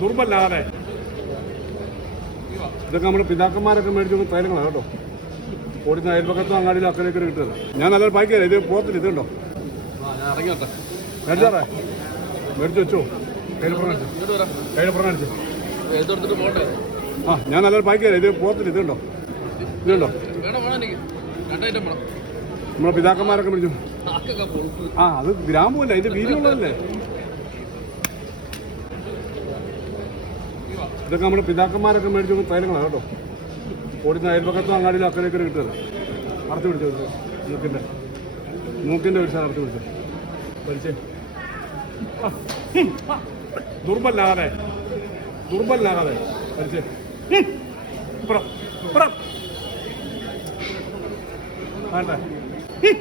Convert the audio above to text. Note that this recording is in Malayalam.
ദുർബലാതെ ഇതൊക്കെ നമ്മുടെ പിതാക്കന്മാരൊക്കെ മേടിച്ചു തൈലങ്ങളാണ് കേട്ടോ. ഓടുന്ന അയൽപക്കത്തും അങ്ങാടിയിലും അക്കരയൊക്കെ കിട്ടുന്നത്. ഞാൻ നല്ലൊരു പാക്കിയല്ല ഇത് പോകത്തില്ല ഇതുണ്ടോ മേടിച്ചാറേ മേടിച്ചു വെച്ചോ. കയ്യിലപ്പുറം കാണിച്ചു ആ ഞാൻ നല്ലൊരു പാക്കിയല്ല ഇത് പോകത്തില്ല ഇതുണ്ടോ ഇതുണ്ടോ നമ്മുടെ പിതാക്കന്മാരൊക്കെ പിടിച്ചു? ആ അത് ഗ്രാമമല്ല അതിന്റെ വീരുള്ളതല്ലേ ഇതൊക്കെ നമ്മുടെ പിതാക്കന്മാരൊക്കെ മേടിച്ചു തൈലങ്ങളാണ് കേട്ടോ. ഓടുന്ന അയൽപക്കത്തും അങ്ങാടിയിലും അക്കരയൊക്കെ കിട്ടുന്നത്. അടച്ചു പിടിച്ചോ മൂക്കിന്റെ. മൂക്കിന്റെ ഒരു അടച്ചു പിടിച്ചു? വലിച്ചേ. ദുർബല്ലാതെ ദുർബലാകാതെ. വലിച്ചേ. ഇപ്പുറം, ഇപ്പുറം. വേണ്ടേ? ഉം.